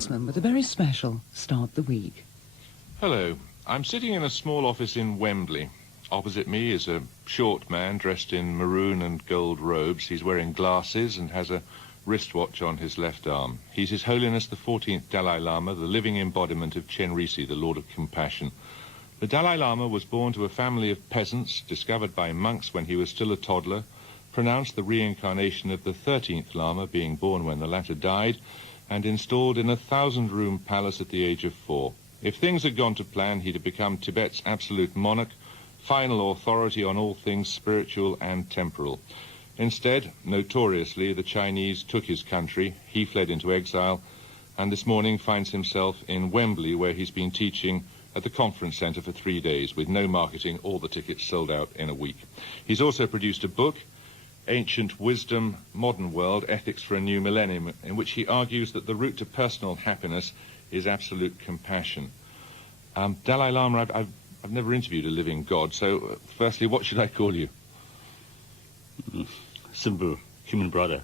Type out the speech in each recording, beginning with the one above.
Paxman with a very special Start the Week. Hello. I'm sitting in a small office in Wembley. Opposite me is a short man dressed in maroon and gold robes. He's wearing glasses and has a wristwatch on his left arm. He's His Holiness the 14th Dalai Lama, the living embodiment of Chenrisi, the Lord of Compassion. The Dalai Lama was born to a family of peasants, discovered by monks when he was still a toddler, pronounced the reincarnation of the 13th Lama, being born when the latter died, and installed in a 1,000-room palace at the age of 4. If things had gone to plan, he'd have become Tibet's absolute monarch, final authority on all things spiritual and temporal. Instead, notoriously, the Chinese took his country, he fled into exile, and this morning finds himself in Wembley, where he's been teaching at the conference centre for 3 days, with no marketing, all the tickets sold out in a week. He's also produced a book, Ancient Wisdom, Modern World, Ethics for a New Millennium, in which he argues that the route to personal happiness is absolute compassion. Dalai Lama, I've never interviewed a living god, so firstly, what should I call you? Simple, human brother.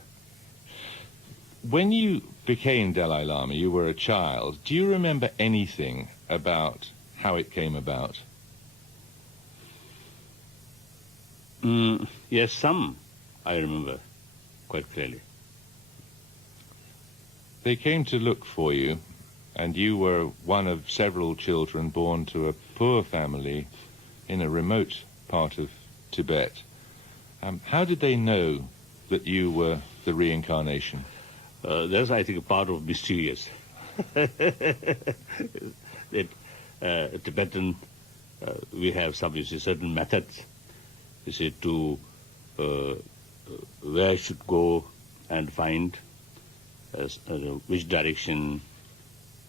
When you became Dalai Lama, you were a child. Do you remember anything about how it came about? Yes, some I remember quite clearly. They came to look for you, and you were one of several children born to a poor family in a remote part of Tibet. How did they know that you were the reincarnation? That's, I think, a part of mysterious. Tibetan, we have some certain methods, to where I should go and find which direction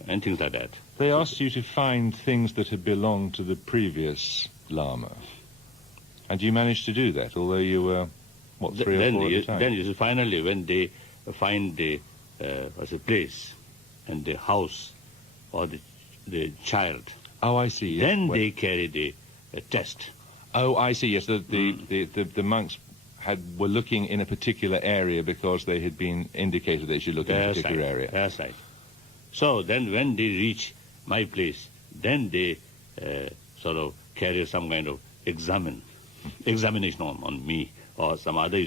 and things like that. They asked you to find things that had belonged to the previous Lama. And you managed to do that, although you were, what, 3 or 4 at the time? Then, finally, when they find the place and the house or the child. Oh, I see. Yes. Then they carry the test. Oh, I see. Yes, the monks were looking in a particular area because they had been indicated they should look in a particular area. That's right. So then when they reach my place, then they sort of carry some kind of examination on me or some other,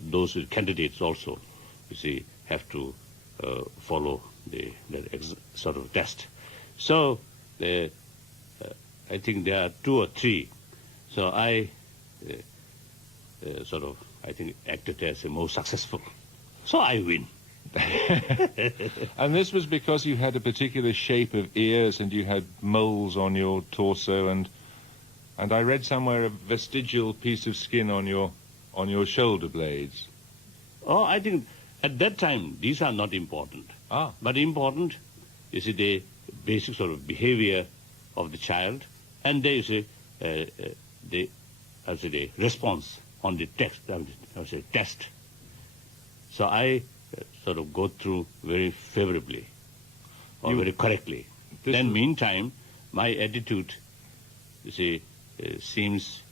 those candidates also, have to follow the sort of test. So I think there are 2 or 3. So I acted as a more successful. So I win. And this was because you had a particular shape of ears and you had moles on your torso, and I read somewhere a vestigial piece of skin on your shoulder blades. Oh, I think at that time these are not important. But important is the basic sort of behavior of the child, and there is the response on the test. So I sort of go through very favorably or very correctly. Then meantime, my attitude, seems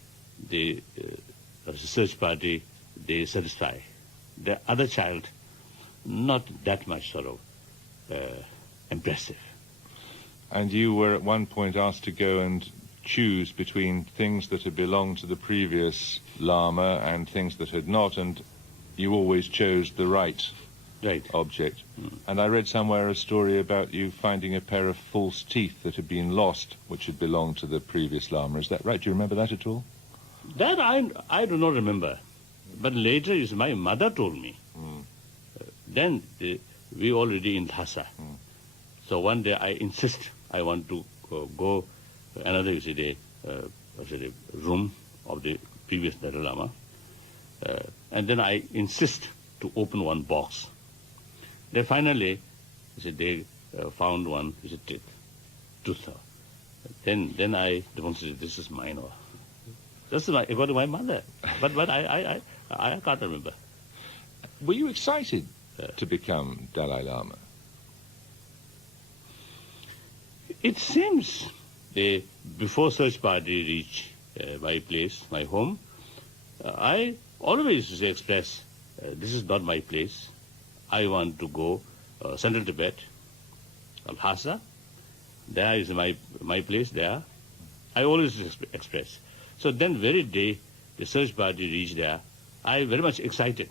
the search party, they satisfy. The other child, not that much sort of impressive. And you were at one point asked to go and choose between things that had belonged to the previous Lama and things that had not, and you always chose the right object. And I read somewhere a story about you finding a pair of false teeth that had been lost, which had belonged to the previous Lama. Is that right? Do you remember that at all? That I do not remember. But later my mother told me. Then we already in Lhasa. So one day I insist I want to go another room of the previous Dalai Lama. And then I insist to open one box. Then finally, they found one tooth. Then I demonstrated, this is mine. This is according to my mother. But I can't remember. Were you excited to become Dalai Lama? It seems before search party reached my place, my home, I always express, this is not my place. I want to go Central Tibet, Lhasa. There is my place there. I always express. So then very day, the search party reached there. I very much excited.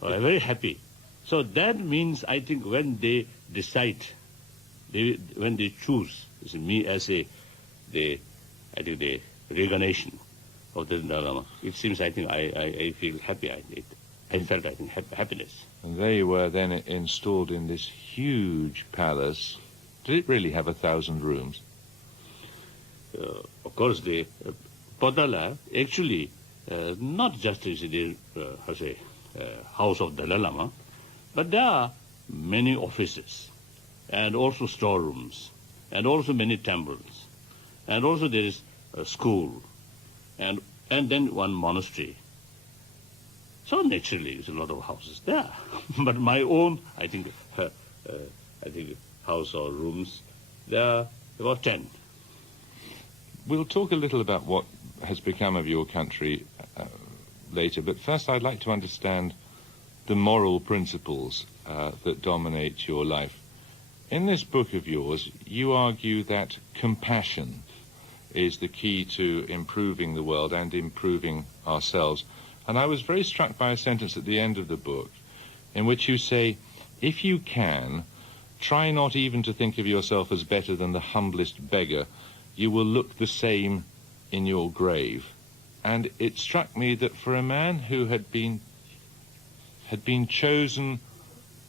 Very happy. So that means, I think, when they decide, when they choose, me as I think the reincarnation of the Dalai Lama, it seems, I think, I feel happy. I felt, I think, happiness. And they were then installed in this huge palace. Did it really have 1,000 rooms? Of course, the Potala actually not just is the house of Dalai Lama, but there are many offices, and also storerooms, and also many temples, and also there is a school, and then one monastery. So naturally, there's a lot of houses there. But my own, I think, house or rooms, there are about 10. We'll talk a little about what has become of your country later, but first I'd like to understand the moral principles that dominate your life. In this book of yours, you argue that compassion is the key to improving the world and improving ourselves. And I was very struck by a sentence at the end of the book in which you say, if you can, try not even to think of yourself as better than the humblest beggar. You will look the same in your grave. And it struck me that for a man who had been chosen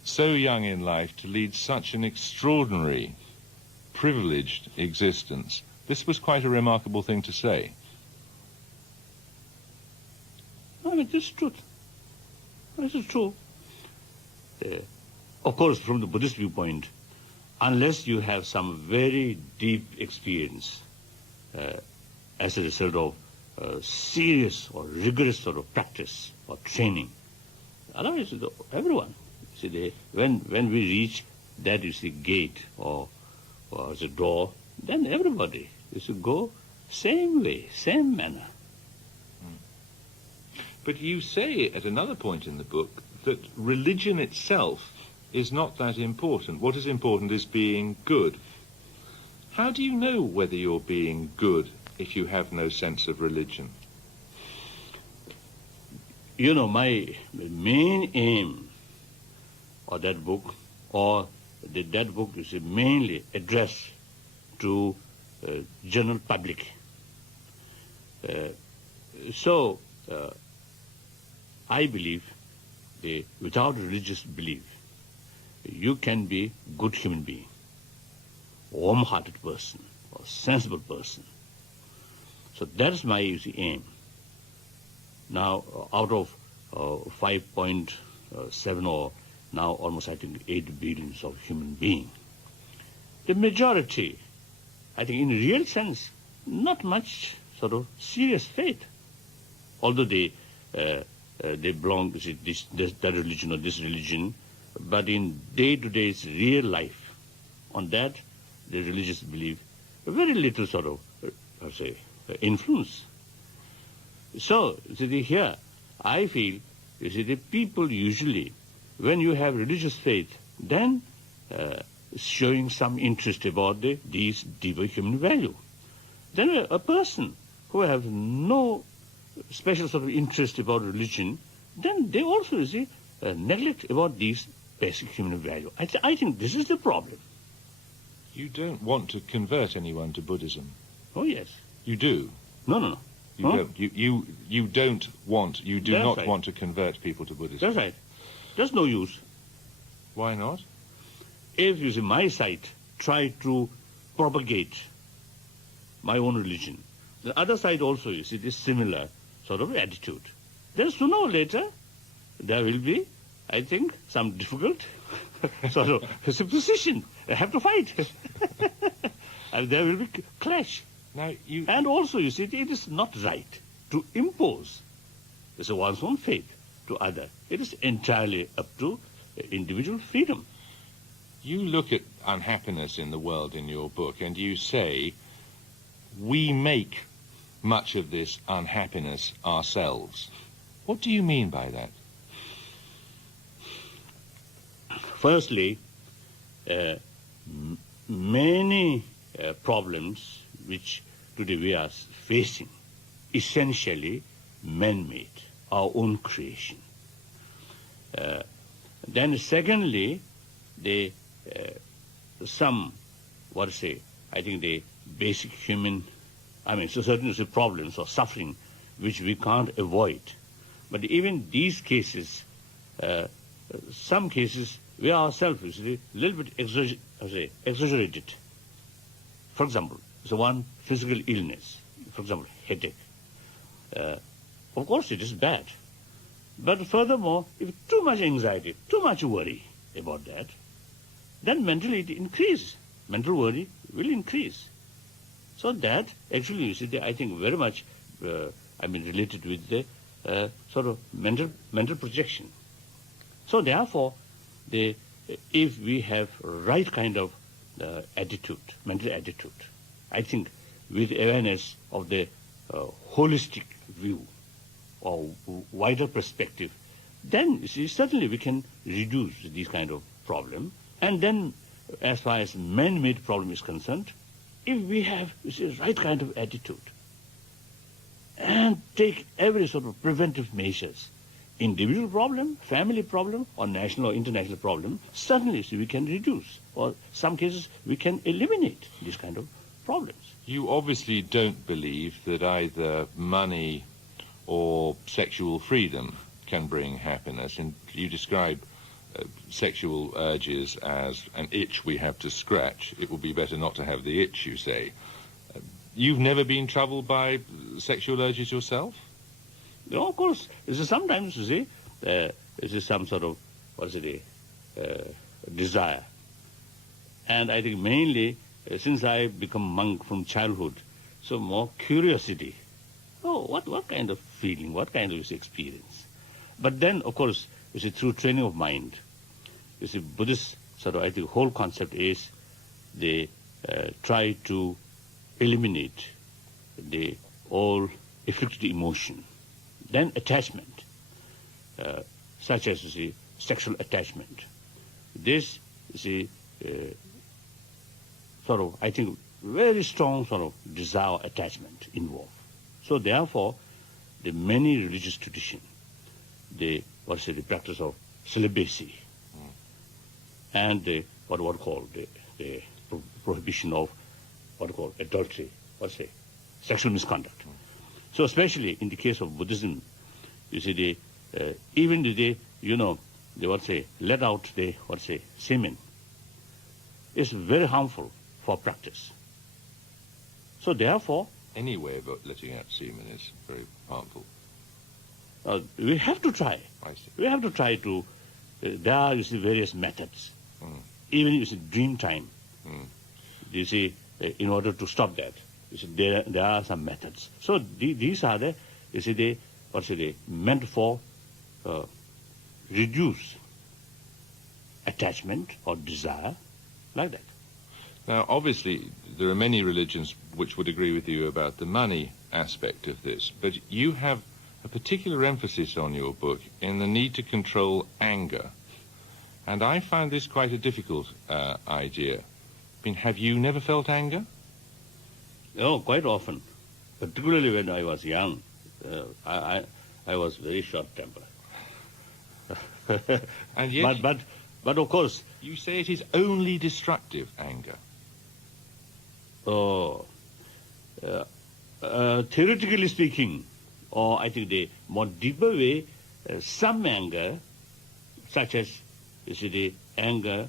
so young in life to lead such an extraordinary, privileged existence, this was quite a remarkable thing to say. I mean, this is truth. This is true. Of course, from the Buddhist viewpoint, unless you have some very deep experience as a result of serious or rigorous sort of practice or training, otherwise, everyone, when we reach that gate or as a door, then everybody is to go same way, same manner. But you say at another point in the book that religion itself is not that important. What is important is being good. How do you know whether you're being good if you have no sense of religion? You know, my main aim of that book, that book is mainly addressed to general public. So I believe without religious belief, you can be good human being, warm-hearted person, or sensible person. So that's my aim. Now, out of 5.7 or now almost, I think, 8 billions of human beings, the majority, I think, in real sense, not much sort of serious faith, although they belong to that religion or this religion, but in day-to-day real life, on that, the religious belief, very little sort of, influence. So, here, I feel, the people usually, when you have religious faith, then showing some interest about these deeper human value. Then a person who has no special sort of interest about religion, then they also, neglect about these basic human value. I think this is the problem. You don't want to convert anyone to Buddhism. Oh, yes. You do? No. You don't want, you do That's not right. want to convert people to Buddhism. That's right. There's no use. Why not? If, my side try to propagate my own religion, the other side also, this similar sort of attitude. Then sooner or later, there will be, I think, some difficult sort of position. They have to fight. And there will be clash. Now, And also, it is not right to impose one's own faith to other. It is entirely up to individual freedom. You look at unhappiness in the world in your book, and you say, we make much of this unhappiness ourselves. What do you mean by that? Firstly, many problems which today we are facing, essentially man-made, our own creation. Then secondly, I think the basic human, so certain problems or suffering which we can't avoid. But even these cases, some cases, we ourselves usually a little bit exaggerated. For example, so one physical illness, for example, headache. Of course, it is bad. But furthermore, if too much anxiety, too much worry about that, then mentally it increases. Mental worry will increase. So that actually, you see, I think very much, related with the sort of mental projection. So therefore, if we have right kind of attitude, mental attitude, I think with awareness of the holistic view or wider perspective, then you see, certainly we can reduce these kind of problem. And then as far as man-made problem is concerned, if we have, you see, right kind of attitude and take every sort of preventive measures, individual problem, family problem, or national or international problem, certainly we can reduce, or some cases we can eliminate these kind of problems. You obviously don't believe that either money or sexual freedom can bring happiness, and you describe sexual urges as an itch we have to scratch. It would be better not to have the itch, you say. You've never been troubled by sexual urges yourself? No, of course. Sometimes, you see, this is some sort of, desire. And I think mainly, since I become monk from childhood, so more curiosity. Oh, what kind of feeling, what kind of experience? But then, of course, you see, through training of mind, you see, Buddhist sort of, I think, whole concept is they try to eliminate the all afflicted emotion. Then attachment, such as, you see, sexual attachment. This, you see, sort of, I think, very strong sort of desire attachment involved. So therefore, the many religious traditions, the practice of celibacy, and the prohibition of adultery, sexual misconduct. So especially in the case of Buddhism, you see, even they let out the semen, is very harmful for practice. So therefore, any way of letting out semen is very harmful. We have to try. I see. We have to try to. There are, you see, various methods. Even, you see, dream time. You see, in order to stop that, you see, there are some methods. So these are the, you see, meant for reduce attachment or desire, like that. Now, obviously, there are many religions which would agree with you about the money aspect of this, but you have a particular emphasis on your book in the need to control anger. And I find this quite a difficult idea. I mean, have you never felt anger? Oh, quite often. Particularly when I was young. I was very short-tempered. And yet, but of course... You say it is only destructive, anger. Oh, theoretically speaking, or I think the more deeper way, some anger, such as, you see, the anger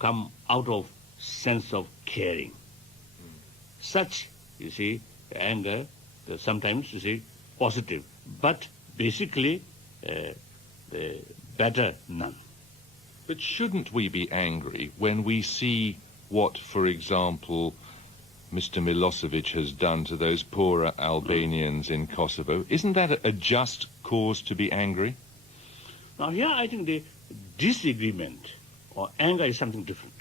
come out of sense of caring. Such, you see, anger, sometimes, you see, positive, but basically better none. But shouldn't we be angry when we see what, for example, Mr. Milosevic has done to those poorer Albanians in Kosovo? Isn't that a just cause to be angry? Now here I think the disagreement or anger is something different.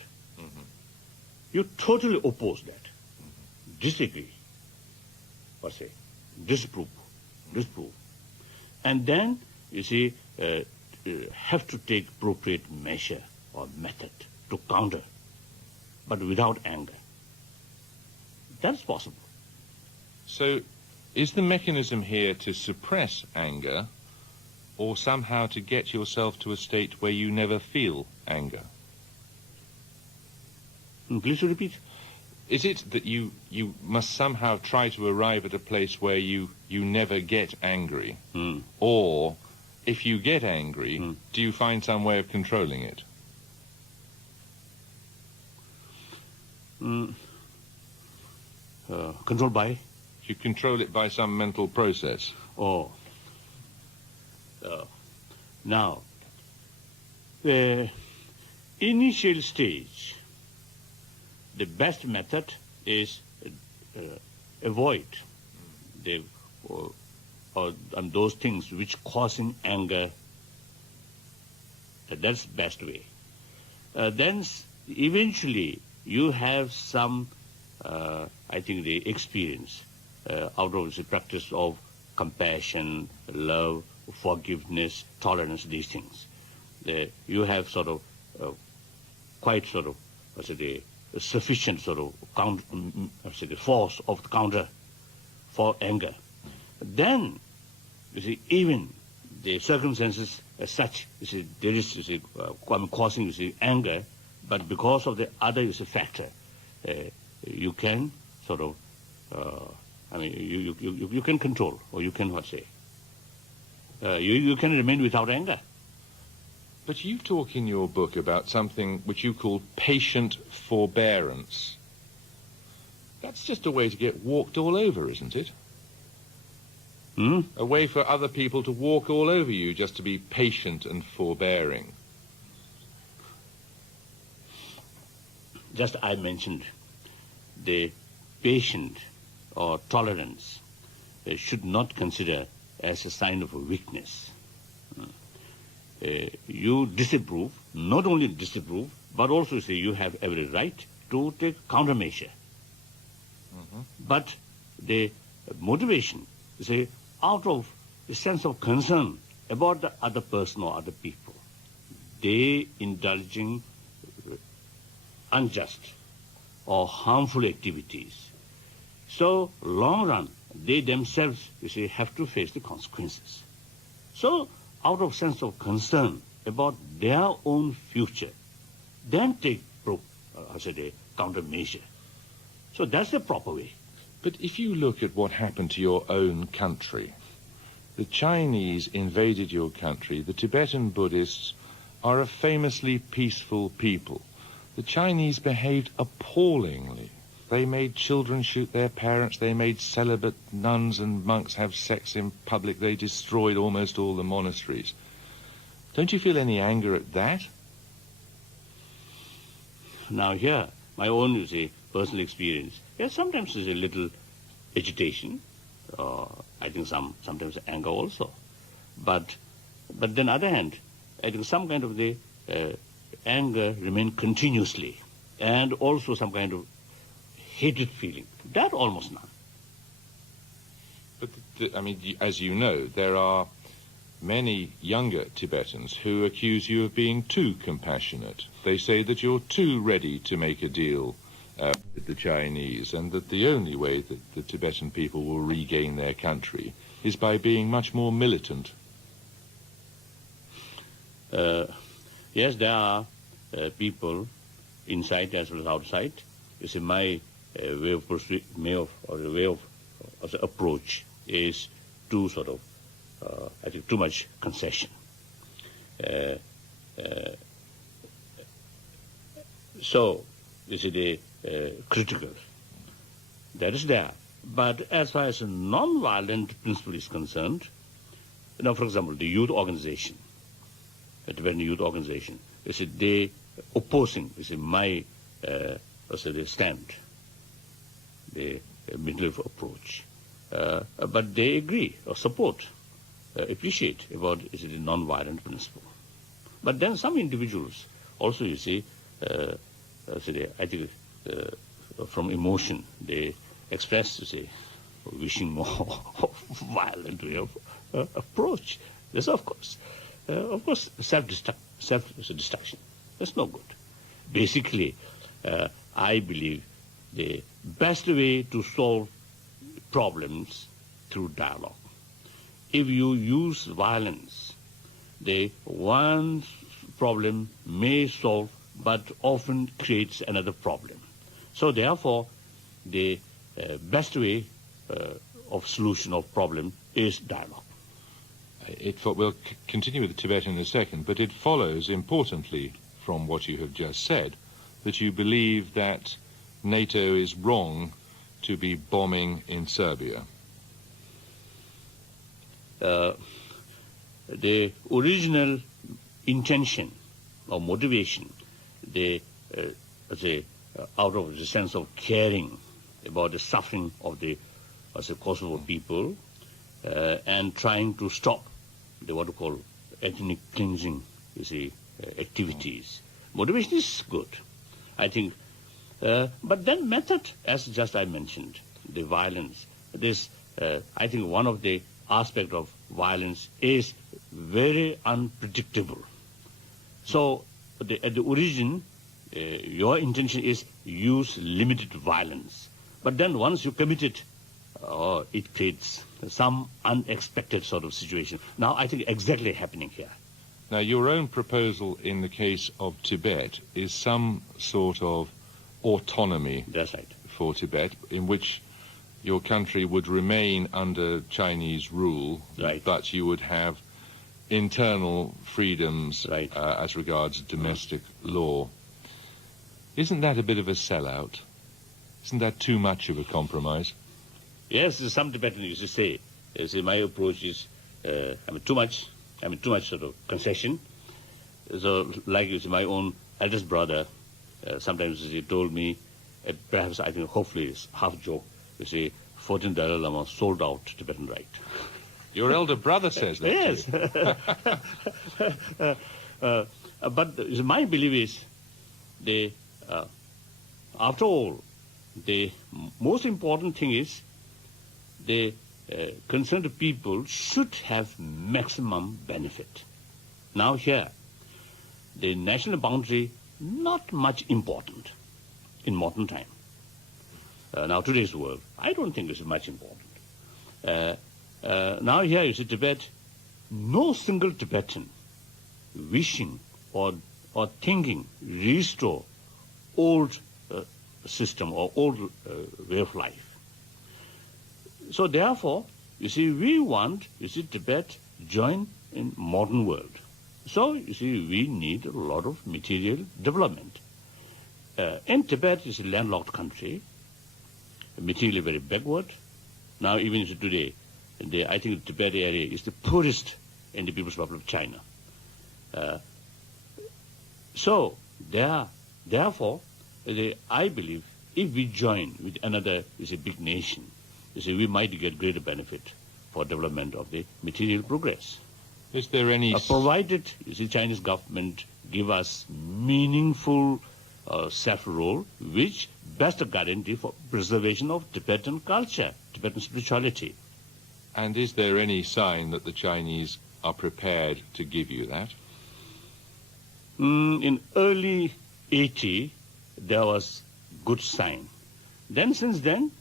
You totally oppose that. Disagree. Disprove. And then, you see, have to take appropriate measure or method to counter, but without anger. That's possible. So is the mechanism here to suppress anger or somehow to get yourself to a state where you never feel anger? Please repeat. Is it that you must somehow try to arrive at a place where you never get angry? Or if you get angry, do you find some way of controlling it? Controlled by? You control it by some mental process. Oh. Now, the initial stage, the best method is avoid those things which causing anger. That's best way. Then eventually you have some, I think, the experience out of the practice of compassion, love, forgiveness, tolerance, these things. You have sort of quite sort of, sufficient sort of force of the counter for anger. Then, you see, even the circumstances as such, you see, there is causing, you see, anger, but because of the other factor, you can sort of, you can control, or you can you can remain without anger. But you talk in your book about something which you call patient forbearance. That's just a way to get walked all over, isn't it? A way for other people to walk all over you, just to be patient and forbearing. Just I mentioned the patient or tolerance should not consider as a sign of a weakness. You disapprove, not only disapprove, but also say you have every right to take countermeasure. But the motivation, say, out of the sense of concern about the other person or other people, they indulging unjust or harmful activities. So, long run, they themselves, you see, have to face the consequences. So, out of sense of concern about their own future, then take countermeasure. So that's the proper way. But if you look at what happened to your own country, the Chinese invaded your country. The Tibetan Buddhists are a famously peaceful people. The Chinese behaved appallingly. They made children shoot their parents. They made celibate nuns and monks have sex in public. They destroyed almost all the monasteries. Don't you feel any anger at that? Now here, my own, you see, personal experience. Yes, sometimes there's a little agitation. I think sometimes anger also. But then other hand, I think some kind of the anger remain continuously, and also some kind of hated feeling. That almost none. But, as you know, there are many younger Tibetans who accuse you of being too compassionate. They say that you're too ready to make a deal with the Chinese, and that the only way that the Tibetan people will regain their country is by being much more militant. Yes, there are people inside as well as outside. You see, my way of approach is too sort of, I think, too much concession. So, you see, the critical, that is there. But as far as a non-violent principle is concerned, for example, the youth organization, the Tibetan youth organization, you see, they opposing, you see, my the stand, the middle approach. But they agree or support, appreciate about the non-violent principle. But then some individuals also, you see, I think from emotion, they express, you see, wishing more violent way of approach. This, of course, self-destruction. That's no good. basically, I believe the best way to solve problems through dialogue. If you use violence, the one problem may solve, but often creates another problem. So therefore, the best way of solution of problem is dialogue. We'll continue with Tibet in a second, but it follows importantly from what you have just said that you believe that NATO is wrong to be bombing in Serbia. The original intention or motivation, out of the sense of caring about the suffering of the Kosovo people and trying to stop what we call ethnic cleansing, activities. Motivation is good, I think. But then method, as just I mentioned, the violence. I think one of the aspects of violence is very unpredictable. So at the origin, your intention is use limited violence. But then once you commit it, it creates some unexpected sort of situation. Now I think exactly happening here. Now your own proposal in the case of Tibet is some sort of autonomy. That's right. For Tibet, in which your country would remain under Chinese rule, right, but you would have internal freedoms, right, as regards domestic law. Isn't that a bit of a sellout? Isn't that too much of a compromise? Yes, some Tibetans used to say, my approach is too much sort of concession. So, like my own eldest brother, sometimes he told me, perhaps I think hopefully it's half joke, 14 Dalai Lama sold out Tibetan right. Your elder brother says that. Yes. But my belief is, after all, the most important thing is the concerned people should have maximum benefit. Now here, the national boundary, not much important in modern time. Now today's world, I don't think it's much important. Now here you see Tibet, no single Tibetan wishing or thinking restore old system or old way of life. So therefore, we want, Tibet join in modern world. So, we need a lot of material development. In Tibet is a landlocked country, materially very backward. Now even today, I think the Tibet area is the poorest in the People's Republic of China. So, therefore, I believe if we join with another big nation, we might get greater benefit for development of the material progress. Is there any... provided, Chinese government give us meaningful self-rule, which best guarantee for preservation of Tibetan culture, Tibetan spirituality. And is there any sign that the Chinese are prepared to give you that? In early 80, there was good sign. Then since then,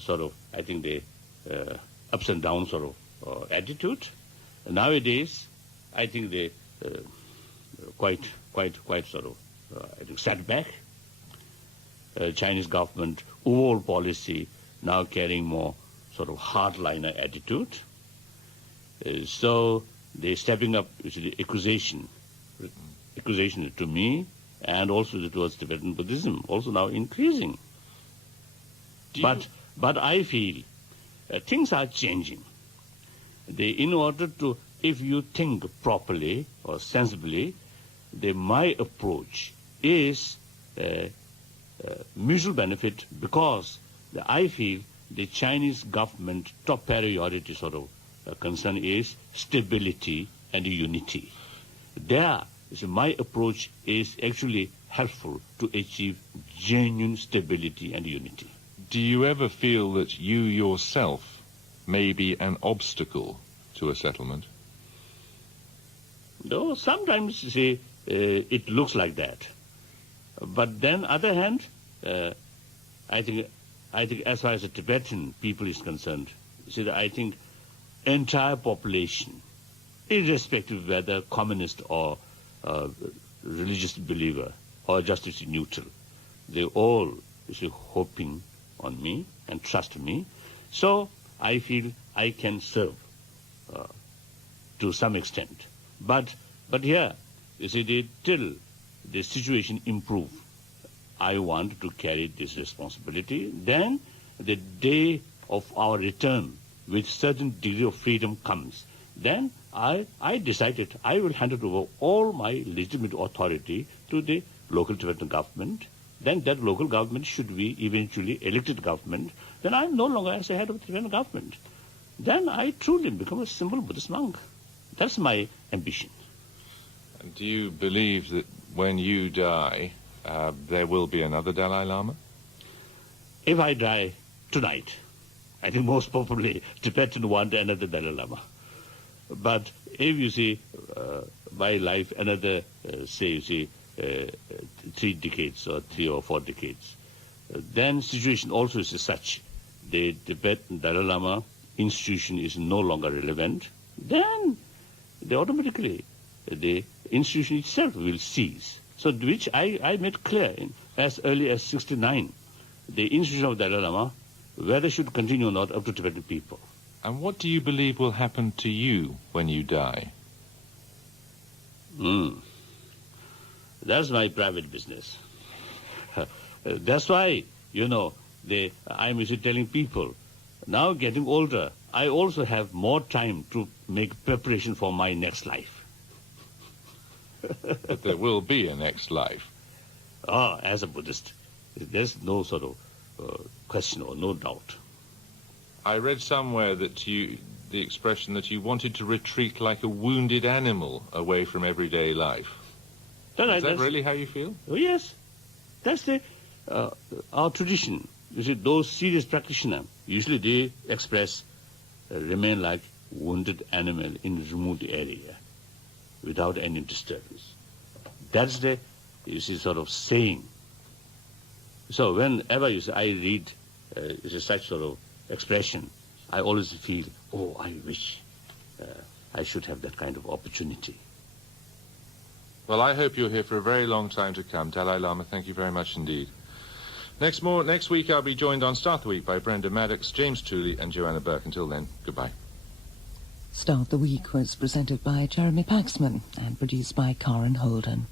sort of, I think the ups and downs sort of attitude. Nowadays, I think they quite sort of, I think, setback. Chinese government overall policy now carrying more sort of hardliner attitude. So they're stepping up the accusation to me, and also towards Tibetan Buddhism, also now increasing. But I feel things are changing. In order to, if you think properly or sensibly, my approach is mutual benefit, because I feel the Chinese government top priority sort of concern is stability and unity. My approach is actually helpful to achieve genuine stability and unity. Do you ever feel that you yourself may be an obstacle to a settlement? No, sometimes it looks like that. But then, other hand, I think as far as the Tibetan people is concerned, see, I think entire population, irrespective of whether communist or religious believer or just neutral, they all is hoping on me and trust me. So I feel I can serve to some extent. But here, you see, till the situation improve, I want to carry this responsibility. Then the day of our return with certain degree of freedom comes, then I decided I will hand over all my legitimate authority to the local Tibetan government. Then that local government should be eventually elected government. Then I'm no longer as the head of the Tibetan government. Then I truly become a simple Buddhist monk. That's my ambition. And do you believe that when you die, there will be another Dalai Lama? If I die tonight, I think most probably Tibetan want another Dalai Lama. But if you see my life another, say, you see, 3 decades or 3 or 4 decades, then situation also is such. The Tibetan Dalai Lama institution is no longer relevant. Then automatically the institution itself will cease. So which I made clear as early as 1969, the institution of Dalai Lama, whether it should continue or not, up to Tibetan people. And what do you believe will happen to you when you die? That's my private business. That's why, I'm telling people, now getting older, I also have more time to make preparation for my next life. But there will be a next life. As a Buddhist, there's no sort of question or no doubt. I read somewhere that the expression that you wanted to retreat like a wounded animal away from everyday life. Is that really how you feel? Oh, yes. That's our tradition. You see, those serious practitioners, usually they express, remain like wounded animal in remote area without any disturbance. That's the, sort of saying. So whenever I read such sort of expression, I always feel, I wish I should have that kind of opportunity. Well, I hope you're here for a very long time to come. Dalai Lama, thank you very much indeed. Next week, I'll be joined on Start the Week by Brenda Maddox, James Tooley and Joanna Burke. Until then, goodbye. Start the Week was presented by Jeremy Paxman and produced by Karen Holden.